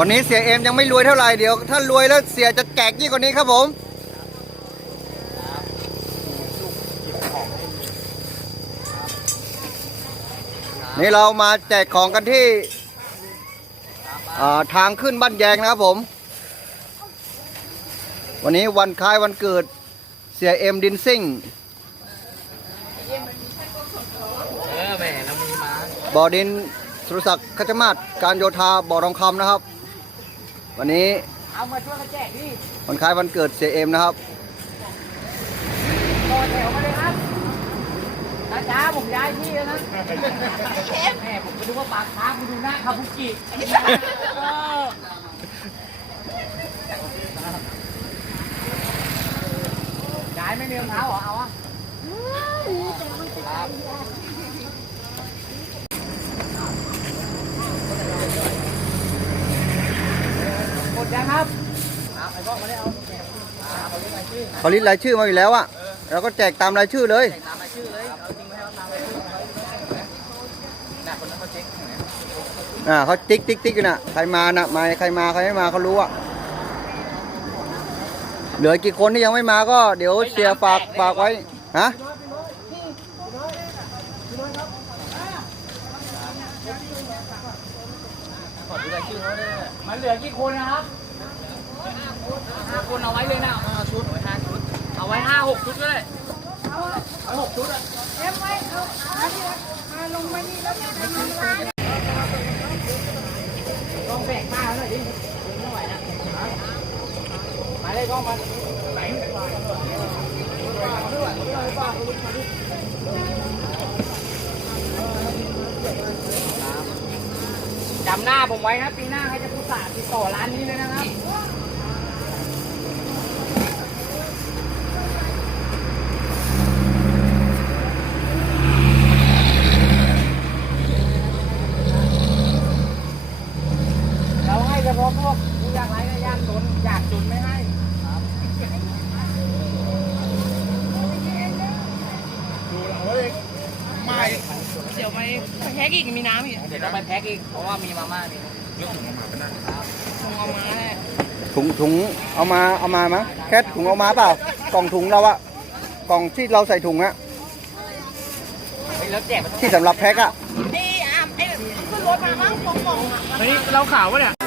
วันนี้เสียเอ็มยังไม่รวยเท่าไหร่เดี๋ยว ถ้ารวยแล้วเสียจะแจกยิ่งกว่านี้ครับผมนี่เรามาแจกของกันที่อ่าทางขึ้นบ้านแยงนะครับผม วันนี้วันคล้ายวันเกิดเสียเอ็มดินซิ่งเออแหม่เรามีมาบ่อดินสุรศักดิ์ขจมาศการโยธาบ่อทองคำนะครับ วันนี้เอามาช่วยกันแจกดิวันคล้ายวันเกิดเสียเอ็มนะครับต่อแถวมาเลยครับช้าผมย้ายที่แล้วนะแม่ผมก็ดูว่าปากค้างคุณดูหน้าคาบุกิเออย้ายไม่มีรองเท้าเหรอเอาอะครับหมดยังครับไอ้กล้องมาได้เอา เขาลิสต์รายชื่อมาอยู่แล้วอะเราก็แจกตามรายชื่อเลยตามรายชื่อเลย เอาจริงไหมครับตามรายชื่อน่ะคนนั้นเขาเช็คอ่าเขาติ๊กติ๊กติ๊กอยู่น่ะ ใครมาน่ะมาใครมาใครไม่มาเขารู้อะเหลือกี่คนที่ยังไม่มาก็เดี๋ยวเสียฝากฝากไว้ ฮะ ขอดูรายชื่อเขาด้วยมันเหลือกี่คนนะครับห้าคนเอาไว้เลยนะเอาห้าชุดเอาไว้ห้าชุดเอา ไว้ห้าหกชุดก็ได้เอาหกชุดอะเอ็มไว้เอาเอาที่มาลงมานี่แล้วจะทำลายลองแบกป้าหน่อยดิไม่ไหวนะมาเลยก็มาไหนจำหน้าผมไว้นะปีหน้าให้จะพุทธาติดต่อร้านนี้เลยนะครับ เราให้เฉ พาะพวกผู้ยากไร้และยากจนอยากจนไม่ให้เดี๋ยวไปแพ็กอีกมีน้ำอีกเดี๋ยวจะไปแพ็กอีกเพราะว่ามีมาม่านี่เรื่องถุงมาเป็นนั่นถุงเอามาแหละถุงถุงเอามาเอามามั้งแค่ถุงเอามาเปล่ากล่องถุงเราอะกล่องที่เราใส่ถุงอะที่สำหรับแพ็คอะนี่อะไอ้ขึ้นรถมามั้งกล่องๆอะเฮ้ยเราข่าววะเนี่ย